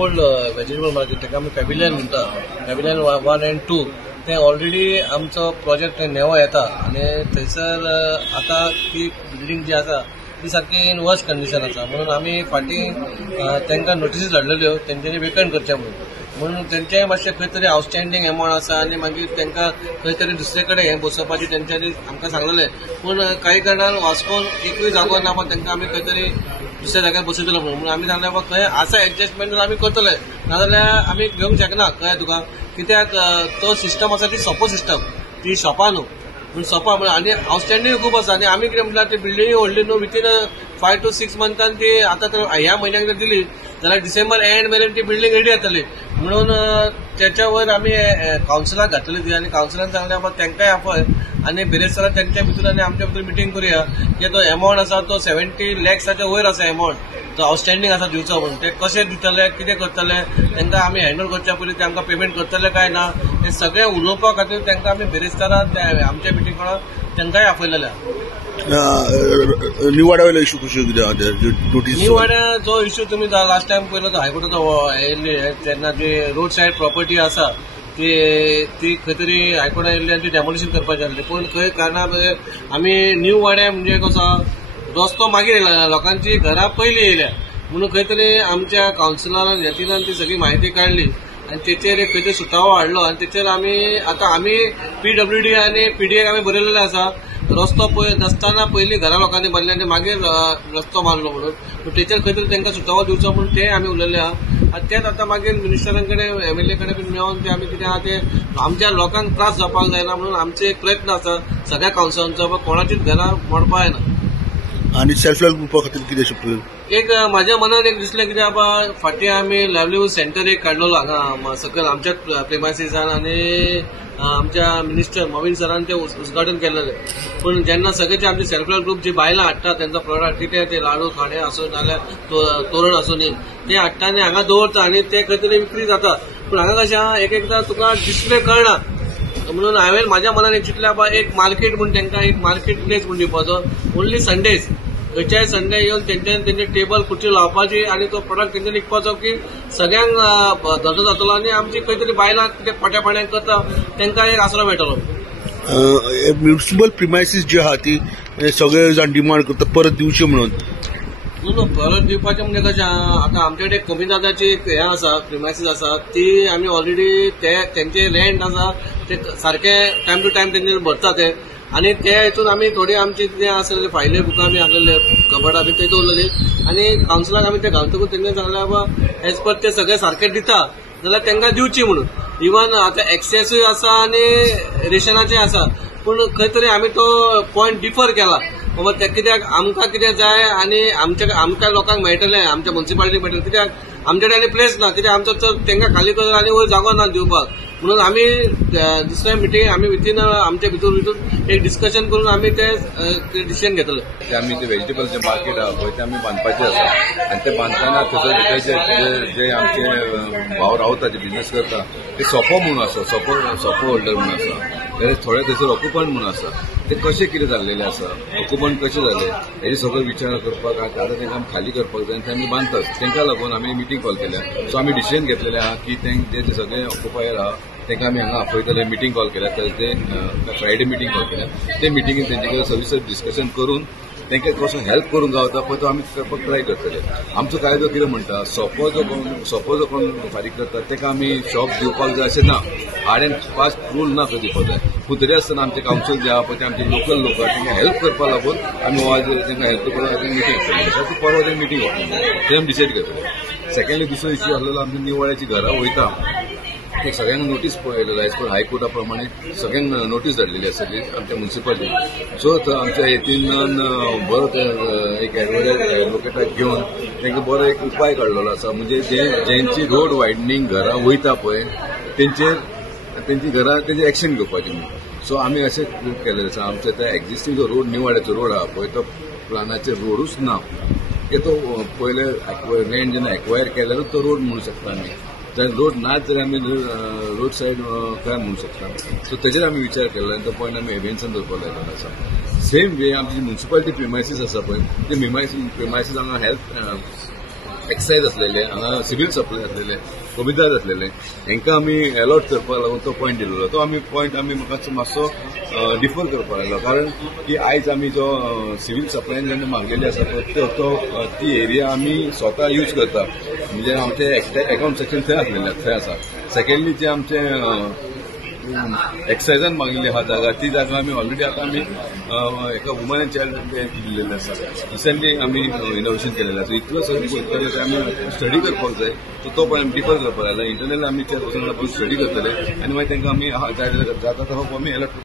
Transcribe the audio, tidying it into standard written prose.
Old vegetable market ताका आमी Pavilion म्हणटा, पॅविलियन 1 and 2 ते ऑलरेडी आमचो प्रोजेक्ट नेवो येता आनी थंयसर आतां ती बिल्डींग जी आसा ती सारकी इन वर्स्ट कंडिशन आसा. म्हणून आमी फाटीं तांकां नोटिसीस धाडलेल्यो तेंच्यांनी वेकंट करचें म्हणून तेंचेय मातशें खंय तरी आउटस्टँडींग अमावंट आसा आनी मागीर तांकां खंय तरी दुसरे कडेन हें बसोवपाची तेंच्यांनी आमकां सांगलेलें. पूण कांय कारणान वास्कोन एकूय जागो ना, तांकां आमी खंय तरी दुसऱ्या जाग्यार बसयतलो म्हणून आमी सांगलें बाबा खंय आसा एडजस्टमेंट आमी करतले, नाजाल्यार आमी घेवंक शकना. कळ्ळें तुका, कित्याक तो सिस्टम आसा ती सोपो सिस्टम, ती शॉपां न्हू, पूण सोपा म्हणून आनी आउटस्टँडींग खूब आसा. आनी आमी कितें म्हणटा ती बिल्डींग व्हडली न्हू, विथीन 5 to 6 months ती आतां तर ह्या म्हयन्याक जर दिली जाल्यार डिसेंबर एंड मेरेन ती बिल्डींग रेडी जातली. म्हणून त्याच्या वयर आमी कावन्सिलाक घातली ती आनी कावन्सिलान सांगलें बाबा तांकांय आपय आनी बेरेस्तारा तेंच्या भितर आनी आमच्या भितर मिटींग करुया की तो अमावंट आसा तो 70 lakhsच्या वयर आसा अमावंट, तो आउटस्टँडींग आसा दिवचो म्हणून. ते कशें दितले, कितें करतले, तांकां आमी हँडल करच्या पयलीं ते आमकां पेमेंट करतले काय ना हे सगळें उलोवपा खातीर तांकां आमी बेरेस्तारा आमच्या मिटींगां तांकांय आपयलेल्या. निवाड्या वयलो इश्यू कशें कितें निवाड्या जो इश्यू तुमी लास्ट टायम पयलो तो हायकोर्टाचो येयल्ली तेन्ना जी रोड सायड प्रॉपर्टी आसा ती खंय तरी हायकोर्टान येयल्ली आनी ती डेमोलिशन करपाची आसली. पूण खंय कारणां आमी न्यू वाड्या म्हणजे कसो रस्तो मागीर येयला, लोकांची घरां पयलीं येयल्या म्हणून खंय तरी आमच्या कावन्सिलरान येतिनान ती सगळी म्हायती काडली आनी तेचेर एक खंय तरी सुटावो हाडलो आनी तेचेर आमी PWD आनी PDAक आमी बरयलेलें आसा रस्तो नासतना पयलीं घरा लोकांनी बांदले आनी मागीर रस्तो मारलो म्हणून. तेचेर खंय तरी तांकां सुटावो दिवचो म्हणून ते आमी उलयले आहा आनी तेच आतां मागीर मिनिस्टरां कडेन MLA कडेन बीन मेळोन ते आमी कितें आहा ते आमच्या लोकांक त्रास जावपाक जायना म्हणून आमचे एक प्रयत्न आसा सगळ्या कावन्सिलरांचो कोणाचीच घरां मोडपा जायना. आनी सेल्फ हेल्प ग्रुपा खातीर कितें शिकलो? एक म्हाज्या मनान एक दिसलें कितें बाबा फाटीं आमी लायव्हलीहूड सेंटर एक काडलेलो हांगा सकयल आमच्याच प्रेमायसिसान आनी आमच्या मिनिस्टर मोविन सरान ते उद्घाटन केलेलें. पूण जेन्ना सगळेचे आमचे सेल्फ हेल्प ग्रुप जी बायलां हाडटा तेंचो प्रोडक्ट कितें ते लाडू खाणे आसूं नाल्यार तोरण आसूं ते हाडटा आनी हांगा दवरता आनी ते खंय तरी विक्री जाता. पूण हांगा कशें आहा एकदां तुका डिस्प्ले कळना म्हणून हांवें म्हाज्या मनान एक चिंतलें बाबा एक मार्केट म्हूण तांकां एक मार्केट प्लेस म्हूण दिवपाचो ओन्ली संडेज. खंयच्याय संडे येवन तेंचे टेबल खुर्ची लावपाची आनी तो प्रोडक्ट तेंच्यांनी विकपाचो की सगळ्यांक धंदो जातलो आनी आमची खंय तरी बायलां कितें पोट्या पाण्याक करता तांकां एक आसरो मेळटलो. म्युनिसिपल प्रिमायसीस जी आहा ती सगळे जाण डिमांड करता परत दिवची म्हणून. न्हू परत दिवपाचें म्हणजे कशें आहा आतां आमचे कडेन कमी दादाची हें आसा प्रिमायसीस आसा ती आमी ऑलरेडी तेंचे रेंट आसा ते सारके टायम टू टायम तेंचे भरता ते आनी ते हितून आमी थोडी आमची कितें आसलेले फायले बुकां आमी आसलेले कबडां बी थंय दवरलेली आनी कावन्सिलाक आमी ते घालतकूच तेंच्यानी सांगलें बाबा एज पर ते सगळे सारके दिता जाल्यार तांकां दिवची म्हणून. इवन आतां एक्सेसूय आसा आनी रेशनाचें आसा पूण खंय तरी आमी तो पॉयंट डिफर केला बाबा ते कित्याक आमकां कितें जाय आनी आमच्या लोकांक मेळटलें आमच्या म्युनिसिपालिटीक मेळटलें कित्याक आमचे कडेन आनी प्लेस ना कित्याक आमचो तर तांकां खाली करता आनी वयर जागो ना दिवपाक म्हणून आमी दुसऱ्या मिटींग आमी विथीन आमच्या भितून एक डिस्कशन करून आमी ते डिसिजन घेतले. आमी ते व्हेजिटेबलचे मार्केट आहा पळय ते आमी बांदपाचें आसा आनी ते बांदतना थंयसर जे आमचे भाव रावता जे बिजनेस करता ते सोपो म्हणून आसा सोपो होल्डर म्हणून आसा जाल्यार थोडे थंयसर ऑक्युपंट म्हणून आसा ते कशें कितें जाल्लेले आसा ऑक्युपंट कशें जाले हेजे सगळो विचार करपाक आतां तांकां आमी खाली करपाक जाय आनी ते आमी बांदतात तांकां लागून आमी मिटींग कॉल केल्या. सो आमी डिसिजन घेतलेलें आहा की जे सगळे ऑक्युपायर आहा तांकां आमी हांगा आपयतले मिटींग कॉल केल्या थर्सडे फ्रायडे मिटींग कॉल केल्या. ते मिटींगेन तेंचे कडेन सविस्तर डिस्कशन करून तांकां कसो हेल्प करूंक गावता पळय तो आमी करपाक ट्राय करतले. आमचो कायदो कितें म्हणटा सोपो जो कोण फारीक करता ताका आमी शॉप दिवपाक जाय अशें ना, हार्ड एंड फास्ट रूल ना खंय दिवपाक जाय. पूण तरी आसतना आमचे कावन्सील जे आहा पळय ते आमचे लोकल लोक तांकां हेल्प करपा लागून आमी तांकां हेल्प करपाक मिटींग करतले. परवा ते मिटींग ते आमी डिसायड करतले. सेकंडली दुसरो इश्यू आसलेलो आमची निवाड्याची घरां वयता ते सगळ्यांक नोटीस पळयलेलो एज पर हायकोर्टा प्रमाणे सगळ्यांक नोटीस धाडलेली आसली आमच्या म्युनिसिपालिटीन. सो आमच्या हेतीन बरो एक एडवोकेटाक घेवन तांकां बरो एक उपाय काडलेलो आसा म्हणजे जेंची रोड वायडनींग घरां वयता पळय तेंची घरां तेंची एक्शन घेवपाची म्हणून. सो आमी अशें केलेलें आसा आमच्या त्या एक्झिस्टींग जो रोड निवाड्याचो रोड आहा पळय तो प्लानाचेर रोडूच ना की तो पयले लँड जेन्ना एक्वायर केल्यारूच तो रोड म्हणू शकता आमी जाल्यार रोड नाच जाल्यार आमी रोड सायड काय म्हणू शकता. सो तेजेर आमी विचार केलो आनी तो पॉयंट आमी एव्हेन्सान दवरपाक लायलेलो आसा. सेम वे आमची म्युनिसिपालिटी प्रिमायसीस आसा पळय ते प्रिमायसीस हांगा एक्सायज असलेले, हांगा सिव्हील सप्लाय असलेले, कमिदार असलेले, हांकां आमी अलॉट करपाक लागून तो पॉयंट दिल्लो. तो पॉयंट आमी म्हाका मातसो डिफर करपाक लागलो, कारण की आयज आमी जो सिव्हील सप्लायन जेन्ना मागलेली आसा ती एरिया आमी स्वता यूज करता. म्हणजे आमचे अकाउंट सेक्शन थंय आसा. सेकंडली जे आमचे एक्सायजान मागिल्ली आहा जागा, ती जागा आमी ऑलरेडी आतां आमी एका वुमन अँड चायल्ड दिल्लेले आसा. रिसंटली आमी इनोव्हेशन केलेलें आसा. इतलो सगळें आमी स्टडी करपाक जाय. तो पॉयंट डिफर करपाक लागला. इंटरनल आमी चॅरपर्सनाक स्टडी करतले आनी मागीर तांकां आमी जाता तो आमी अलॉट